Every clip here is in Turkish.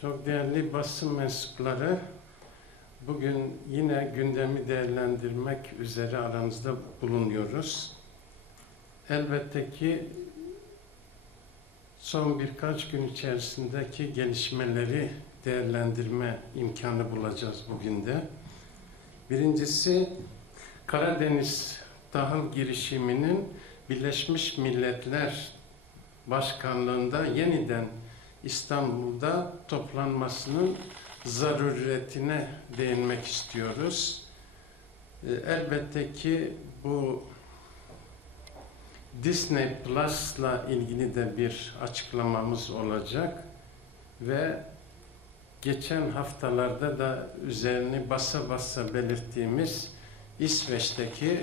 Çok değerli basın mensupları, bugün yine gündemi değerlendirmek üzere aranızda bulunuyoruz. Elbette ki son birkaç gün içerisindeki gelişmeleri değerlendirme imkanı bulacağız bugün de. Birincisi Karadeniz tahıl girişiminin Birleşmiş Milletler Başkanlığında yeniden İstanbul'da toplanmasının zaruretine değinmek istiyoruz. E, Elbette ki bu Disney Plus'la ilgili de bir açıklamamız olacak ve geçen haftalarda da üzerini basa basa belirttiğimiz İsveç'teki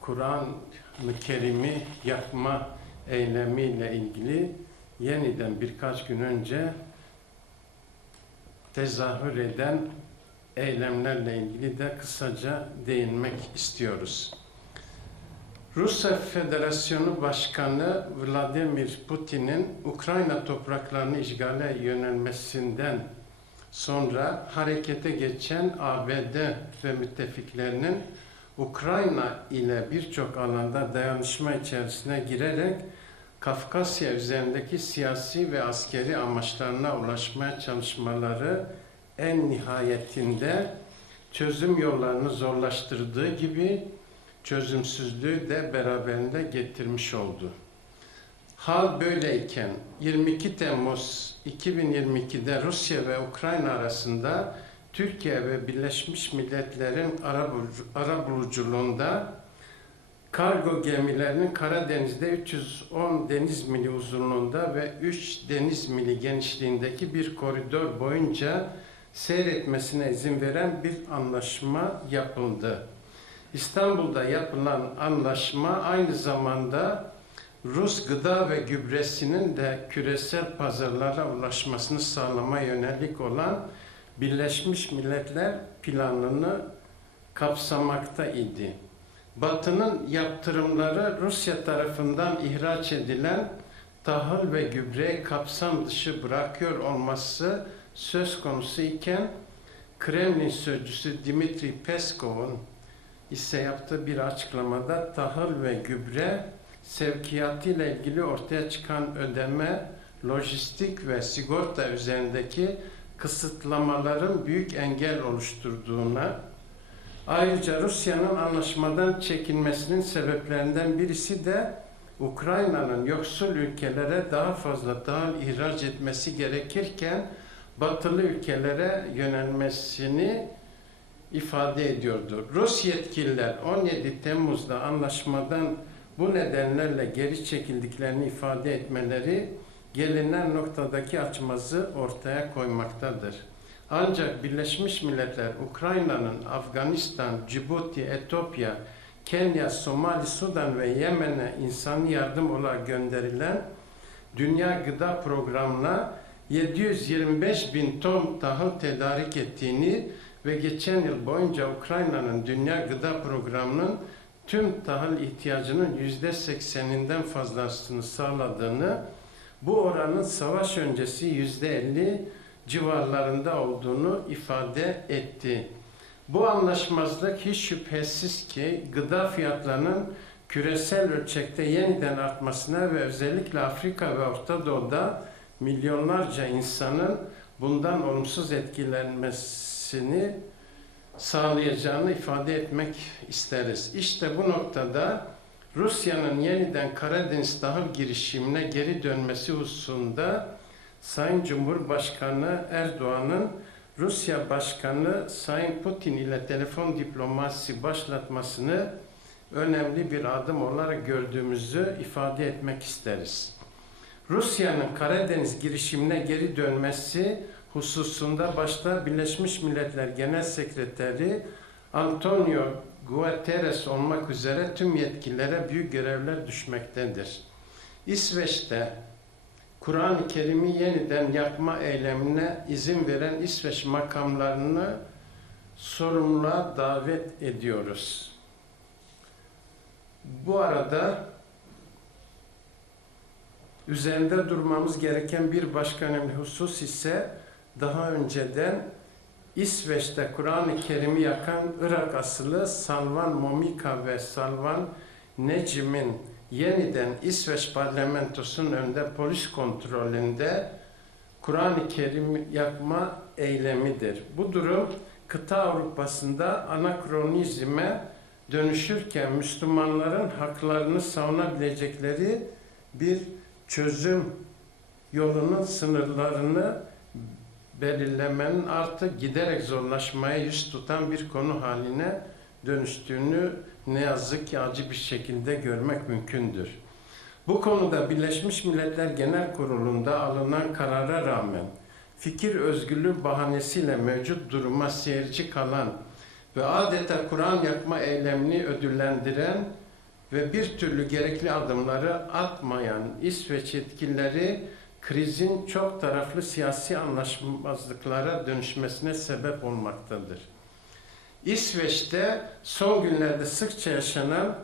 Kur'an-ı Kerim'i yakma eylemiyle ilgili yeniden birkaç gün önce tezahür eden eylemlerle ilgili de kısaca değinmek istiyoruz. Rusya Federasyonu Başkanı Vladimir Putin'in Ukrayna topraklarını işgale yönelmesinden sonra harekete geçen ABD ve müttefiklerinin Ukrayna ile birçok alanda dayanışma içerisine girerek Kafkasya üzerindeki siyasi ve askeri amaçlarına ulaşmaya çalışmaları en nihayetinde çözüm yollarını zorlaştırdığı gibi çözümsüzlüğü de beraberinde getirmiş oldu. Hal böyleyken 22 Temmuz 2022'de Rusya ve Ukrayna arasında Türkiye ve Birleşmiş Milletler'in arabuluculuğunda kargo gemilerinin Karadeniz'de 310 deniz mili uzunluğunda ve 3 deniz mili genişliğindeki bir koridor boyunca seyretmesine izin veren bir anlaşma yapıldı. İstanbul'da yapılan anlaşma aynı zamanda Rus gıda ve gübresinin de küresel pazarlara ulaşmasını sağlama yönelik olan Birleşmiş Milletler planını kapsamakta idi. Batı'nın yaptırımları Rusya tarafından ihraç edilen tahıl ve gübre kapsam dışı bırakıyor olması söz konusu iken Kremlin sözcüsü Dimitri Peskov'un ise yaptığı bir açıklamada tahıl ve gübre sevkiyatı ile ilgili ortaya çıkan ödeme, lojistik ve sigorta üzerindeki kısıtlamaların büyük engel oluşturduğuna Ayrıca Rusya'nın anlaşmadan çekinmesinin sebeplerinden birisi de Ukrayna'nın yoksul ülkelere daha fazla tahıl ihraç etmesi gerekirken batılı ülkelere yönelmesini ifade ediyordu. Rus yetkililer 17 Temmuz'da anlaşmadan bu nedenlerle geri çekildiklerini ifade etmeleri gelinen noktadaki açmazı ortaya koymaktadır. Ancak Birleşmiş Milletler Ukrayna'nın Afganistan, Cibuti, Etiyopya, Kenya, Somali, Sudan ve Yemen'e insani yardım olarak gönderilen Dünya Gıda Programı'na 725 bin ton tahıl tedarik ettiğini ve geçen yıl boyunca Ukrayna'nın Dünya Gıda Programı'nın tüm tahıl ihtiyacının yüzde sekseninden fazlasını sağladığını, bu oranın savaş öncesi yüzde elli civarlarında olduğunu ifade etti. Bu anlaşmazlık hiç şüphesiz ki gıda fiyatlarının küresel ölçekte yeniden artmasına ve özellikle Afrika ve Orta Doğu'da milyonlarca insanın bundan olumsuz etkilenmesini sağlayacağını ifade etmek isteriz. İşte bu noktada Rusya'nın yeniden Karadeniz tahıl girişimine geri dönmesi hususunda Sayın Cumhurbaşkanı Erdoğan'ın Rusya Başkanı Sayın Putin ile telefon diplomasisi başlatmasını önemli bir adım olarak gördüğümüzü ifade etmek isteriz. Rusya'nın Karadeniz girişimine geri dönmesi hususunda başta Birleşmiş Milletler Genel Sekreteri Antonio Guterres olmak üzere tüm yetkililere büyük görevler düşmektedir. İsveç'te Kur'an-ı Kerim'i yeniden yakma eylemine izin veren İsveç makamlarını sorumluluğa davet ediyoruz. Bu arada üzerinde durmamız gereken bir başka önemli husus ise daha önceden İsveç'te Kur'an-ı Kerim'i yakan Irak asıllı Salvan Momika ve Salvan Necim'in yeniden İsveç parlamentosunun önünde polis kontrolünde Kur'an-ı Kerim yakma eylemidir. Bu durum kıta Avrupa'sında anakronizme dönüşürken Müslümanların haklarını savunabilecekleri bir çözüm yolunun sınırlarını belirlemenin artık giderek zorlaşmaya yüz tutan bir konu haline dönüştüğünü ne yazık ki acı bir şekilde görmek mümkündür. Bu konuda Birleşmiş Milletler Genel Kurulu'nda alınan karara rağmen fikir özgürlüğü bahanesiyle mevcut duruma seyirci kalan ve adeta Kur'an yakma eylemini ödüllendiren ve bir türlü gerekli adımları atmayan İsveç yetkilileri krizin çok taraflı siyasi anlaşmazlıklara dönüşmesine sebep olmaktadır. İsveç'te son günlerde sıkça yaşanan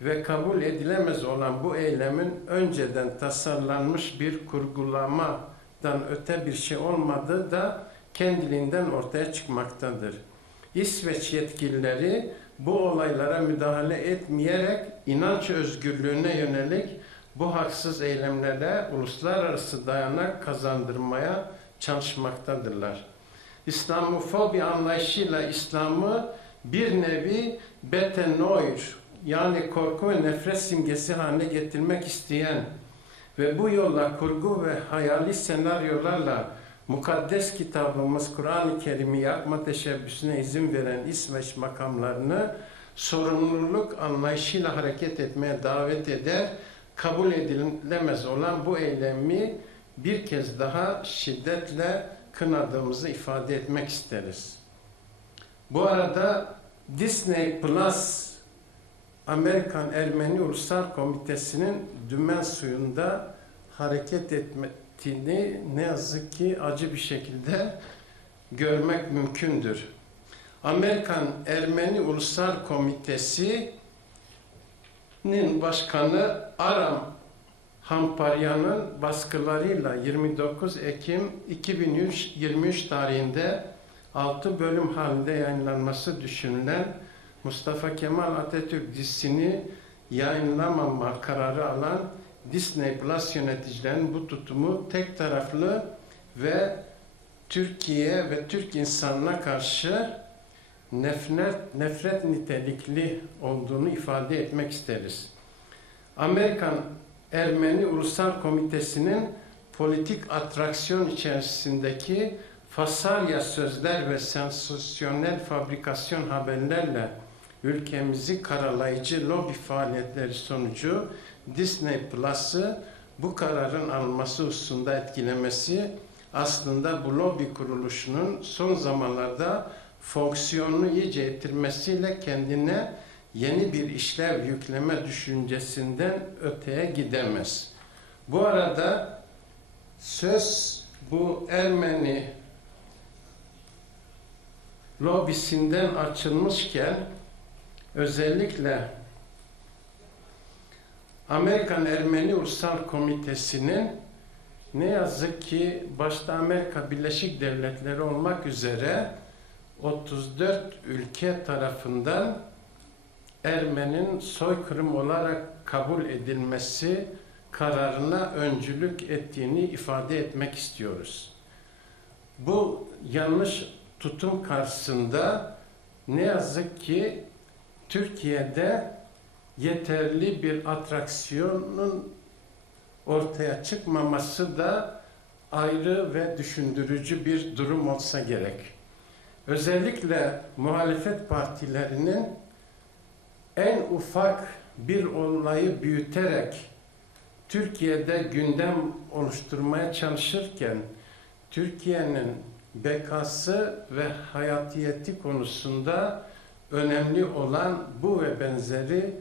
ve kabul edilemez olan bu eylemin önceden tasarlanmış bir kurgulamadan öte bir şey olmadığı da kendiliğinden ortaya çıkmaktadır. İsveç yetkilileri bu olaylara müdahale etmeyerek inanç özgürlüğüne yönelik bu haksız eylemlere uluslararası dayanak kazandırmaya çalışmaktadırlar. İslamofobi anlayışıyla İslam'ı bir nevi betenoir yani korku ve nefret simgesi haline getirmek isteyen ve bu yolla kurgu ve hayali senaryolarla mukaddes kitabımız Kur'an-ı Kerim'i yakma teşebbüsüne izin veren İsveç makamlarını sorumluluk anlayışıyla hareket etmeye davet eder, kabul edilemez olan bu eylemi bir kez daha şiddetle kınadığımızı ifade etmek isteriz. Bu arada Disney Plus Amerikan Ermeni Ulusal Komitesi'nin dümen suyunda hareket ettiğini ne yazık ki acı bir şekilde görmek mümkündür. Amerikan Ermeni Ulusal Komitesi'nin başkanı Aram Hamparyan'ın baskılarıyla 29 Ekim 2023 tarihinde 6 bölüm halinde yayınlanması düşünülen Mustafa Kemal Atatürk dizisini yayınlamama kararı alan Disney Plus yöneticilerinin bu tutumu tek taraflı ve Türkiye ve Türk insanına karşı nefret, nefret nitelikli olduğunu ifade etmek isteriz. Amerikan Ermeni Ulusal Komitesi'nin politik atraksiyon içerisindeki fasarya sözler ve sansasyonel fabrikasyon haberlerle ülkemizi karalayıcı lobi faaliyetleri sonucu Disney Plus'ı bu kararın alınması hususunda etkilemesi aslında bu lobi kuruluşunun son zamanlarda fonksiyonunu iyice yitirmesiyle kendine yeni bir işlev yükleme düşüncesinden öteye gidemez. Bu arada söz bu Ermeni lobisinden açılmışken özellikle Amerikan Ermeni Ulusal Komitesi'nin ne yazık ki başta Amerika Birleşik Devletleri olmak üzere 34 ülke tarafından Ermenin soykırım olarak kabul edilmesi kararına öncülük ettiğini ifade etmek istiyoruz. Bu yanlış tutum karşısında ne yazık ki Türkiye'de yeterli bir atraksiyonun ortaya çıkmaması da ayrı ve düşündürücü bir durum olsa gerek. Özellikle muhalefet partilerinin en ufak bir olayı büyüterek Türkiye'de gündem oluşturmaya çalışırken Türkiye'nin bekası ve hayatiyeti konusunda önemli olan bu ve benzeri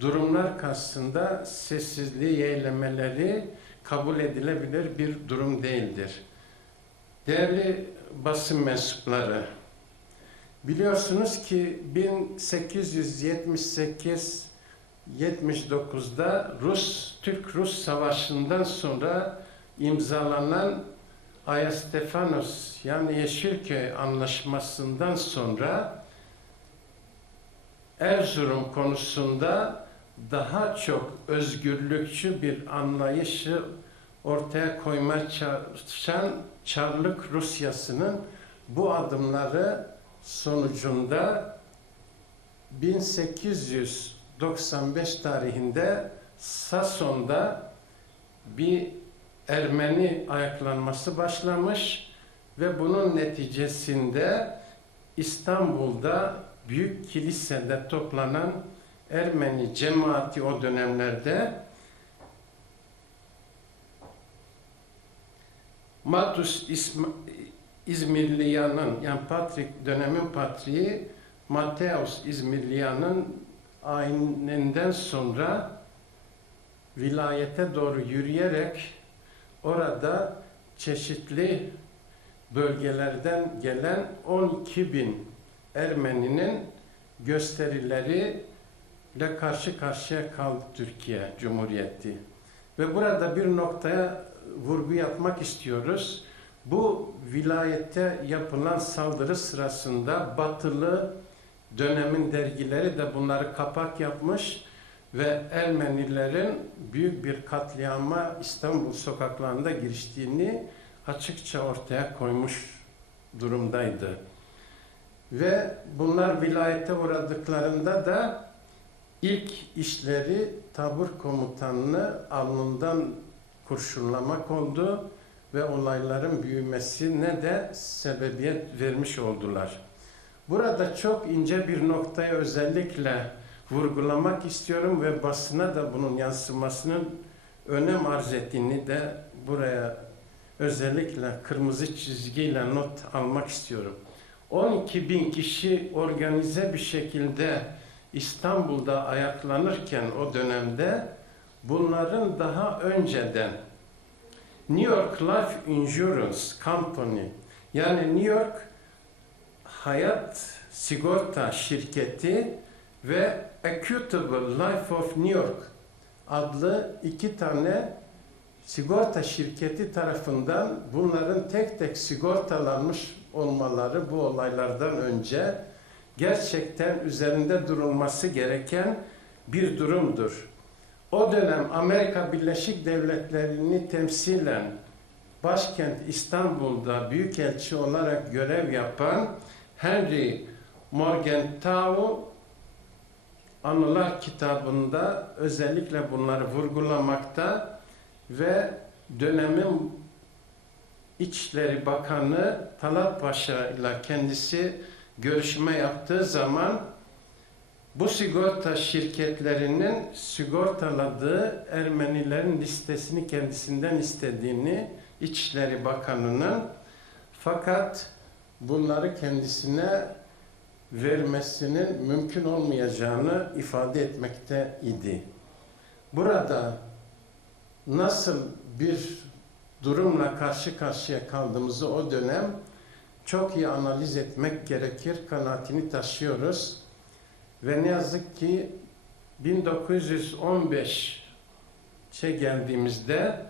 durumlar karşısında sessizliği yeğlemeleri kabul edilebilir bir durum değildir. Değerli basın mensupları, biliyorsunuz ki 1878 79'da Rus Türk-Rus Savaşı'ndan sonra imzalanan Ayastefanos yani Yeşilköy Anlaşması'ndan sonra Erzurum konusunda daha çok özgürlükçü bir anlayışı ortaya koymaya çalışan Çarlık Rusyası'nın bu adımları sonucunda 1895 tarihinde Sason'da bir Ermeni ayaklanması başlamış ve bunun neticesinde İstanbul'da Büyük Kilise'de toplanan Ermeni cemaati o dönemlerde Matus İsm İzmirliyanın yani Patrik dönemin patriği Mateus İzmirliyanın ayininden sonra vilayete doğru yürüyerek orada çeşitli bölgelerden gelen 12 bin Ermeninin gösterileriyle karşı karşıya kaldı Türkiye Cumhuriyeti. Ve burada bir noktaya vurgu yapmak istiyoruz. Bu vilayette yapılan saldırı sırasında batılı dönemin dergileri de bunları kapak yapmış ve Ermenilerin büyük bir katliama İstanbul sokaklarında giriştiğini açıkça ortaya koymuş durumdaydı. Ve bunlar vilayete uğradıklarında da ilk işleri tabur komutanını alnından kurşunlamak oldu ve olayların büyümesine de sebebiyet vermiş oldular. Burada çok ince bir noktaya özellikle vurgulamak istiyorum ve basına da bunun yansımasının önem arz ettiğini de buraya özellikle kırmızı çizgiyle not almak istiyorum. 12 bin kişi organize bir şekilde İstanbul'da ayaklanırken o dönemde bunların daha önceden New York Life Insurance Company yani New York Hayat Sigorta Şirketi ve Equitable Life of New York adlı iki tane sigorta şirketi tarafından bunların tek tek sigortalanmış olmaları bu olaylardan önce gerçekten üzerinde durulması gereken bir durumdur. O dönem Amerika Birleşik Devletleri'ni temsilen başkent İstanbul'da büyükelçi olarak görev yapan Henry Morgenthau Anılar kitabında özellikle bunları vurgulamakta ve dönemin İçişleri Bakanı Talat Paşa ile kendisi görüşme yaptığı zaman bu sigorta şirketlerinin sigortaladığı Ermenilerin listesini kendisinden istediğini İçişleri Bakanı'nın fakat bunları kendisine vermesinin mümkün olmayacağını ifade etmekte idi. Burada nasıl bir durumla karşı karşıya kaldığımızı o dönem çok iyi analiz etmek gerekir kanaatini taşıyoruz. Ve ne yazık ki 1915'e geldiğimizde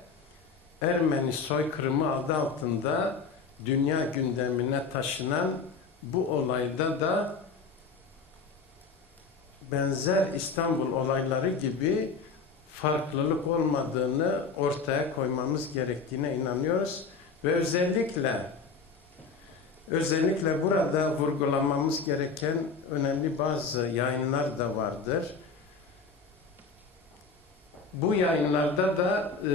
Ermeni soykırımı adı altında dünya gündemine taşınan bu olayda da benzer İstanbul olayları gibi farklılık olmadığını ortaya koymamız gerektiğine inanıyoruz. Ve özellikle özellikle burada vurgulamamız gereken önemli bazı yayınlar da vardır. Bu yayınlarda da e,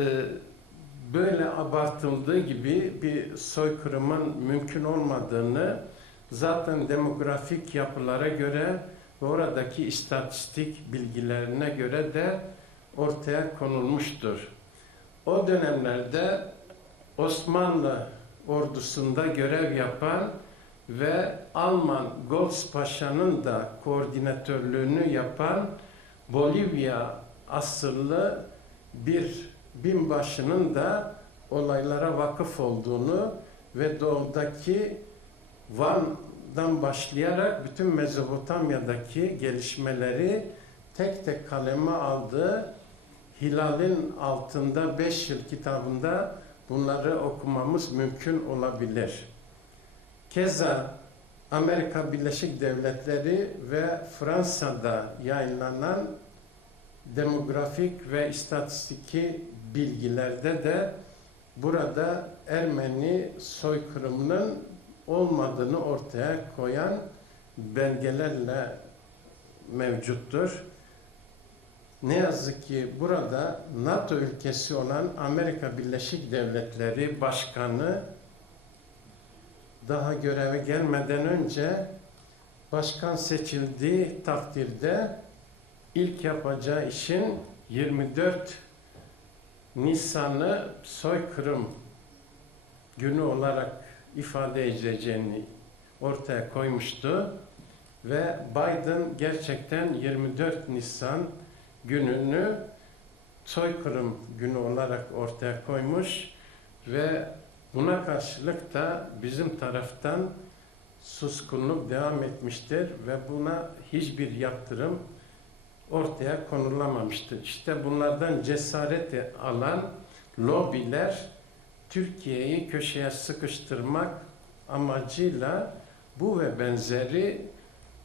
böyle abartıldığı gibi bir soykırımın mümkün olmadığını zaten demografik yapılara göre ve oradaki istatistik bilgilerine göre de ortaya konulmuştur. O dönemlerde Osmanlı ordusunda görev yapan ve Alman Golds Paşa'nın da koordinatörlüğünü yapan Bolivya asıllı bir binbaşının da olaylara vakıf olduğunu ve doğudaki Van'dan başlayarak bütün Mezopotamya'daki gelişmeleri tek tek kaleme aldığı Hilal'in altında 5 yıl kitabında bunları okumamız mümkün olabilir. Keza Amerika Birleşik Devletleri ve Fransa'da yayınlanan demografik ve istatistiki bilgilerde de burada Ermeni soykırımının olmadığını ortaya koyan belgelerle mevcuttur. Ne yazık ki burada NATO ülkesi olan Amerika Birleşik Devletleri Başkanı daha göreve gelmeden önce başkan seçildiği takdirde ilk yapacağı işin 24 Nisan'ı soykırım günü olarak ifade edileceğini ortaya koymuştu ve Biden gerçekten 24 Nisan gününü soykırım günü olarak ortaya koymuş ve buna karşılık da bizim taraftan suskunluk devam etmiştir ve buna hiçbir yaptırım ortaya konulamamıştır. İşte bunlardan cesaret alan lobiler Türkiye'yi köşeye sıkıştırmak amacıyla bu ve benzeri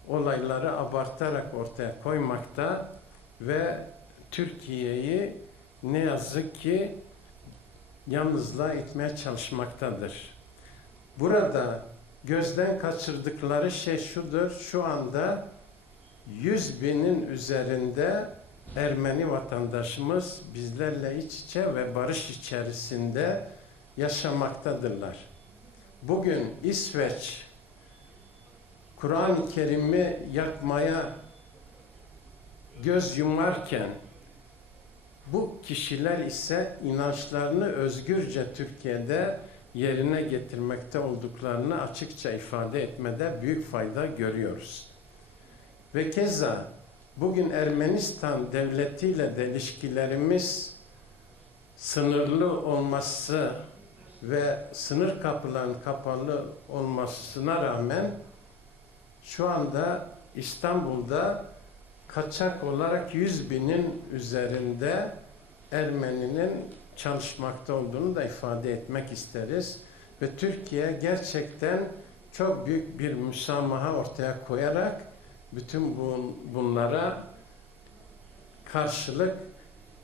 olayları abartarak ortaya koymakta ve Türkiye'yi ne yazık ki yalnızlığa itmeye çalışmaktadır. Burada gözden kaçırdıkları şey şudur, şu anda 100 binin üzerinde Ermeni vatandaşımız bizlerle iç içe ve barış içerisinde yaşamaktadırlar. Bugün İsveç Kur'an-ı Kerim'i yakmaya göz yumarken bu kişiler ise inançlarını özgürce Türkiye'de yerine getirmekte olduklarını açıkça ifade etmede büyük fayda görüyoruz. Ve keza bugün Ermenistan devletiyle de ilişkilerimiz sınırlı olması ve sınır kapıların kapalı olmasına rağmen şu anda İstanbul'da kaçak olarak 100 binin üzerinde Ermeninin çalışmakta olduğunu da ifade etmek isteriz. Ve Türkiye gerçekten çok büyük bir müsamaha ortaya koyarak bütün bun, bunlara karşılık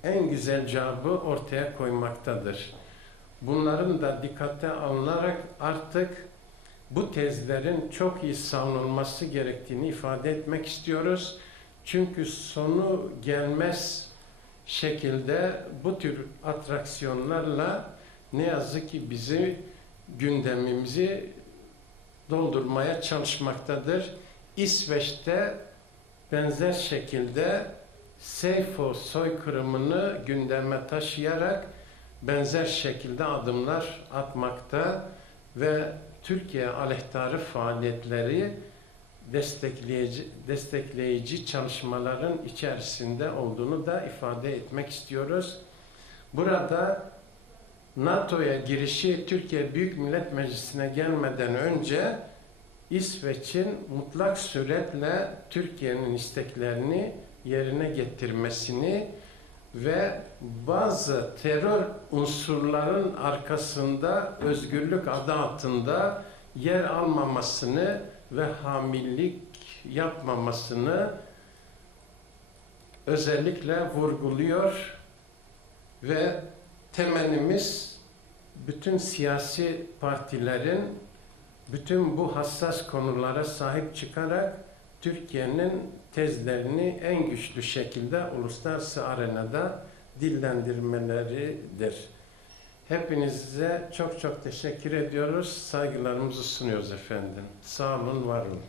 en güzel cevabı ortaya koymaktadır. Bunların da dikkate alınarak artık bu tezlerin çok iyi savunulması gerektiğini ifade etmek istiyoruz. Çünkü sonu gelmez şekilde bu tür atraksiyonlarla ne yazık ki bizi gündemimizi doldurmaya çalışmaktadır. İsveç'te benzer şekilde Seyfo soykırımını gündeme taşıyarak benzer şekilde adımlar atmakta ve Türkiye aleyhtarı faaliyetleri destekleyici, destekleyici çalışmaların içerisinde olduğunu da ifade etmek istiyoruz. Burada NATO'ya girişi Türkiye Büyük Millet Meclisi'ne gelmeden önce İsveç'in mutlak suretle Türkiye'nin isteklerini yerine getirmesini ve bazı terör unsurların arkasında özgürlük adı altında yer almamasını ve hamillik yapmamasını özellikle vurguluyor ve temennimiz bütün siyasi partilerin bütün bu hassas konulara sahip çıkarak Türkiye'nin tezlerini en güçlü şekilde uluslararası arenada dillendirmeleridir. Hepinize çok çok teşekkür ediyoruz. Saygılarımızı sunuyoruz efendim. Sağ olun, var olun.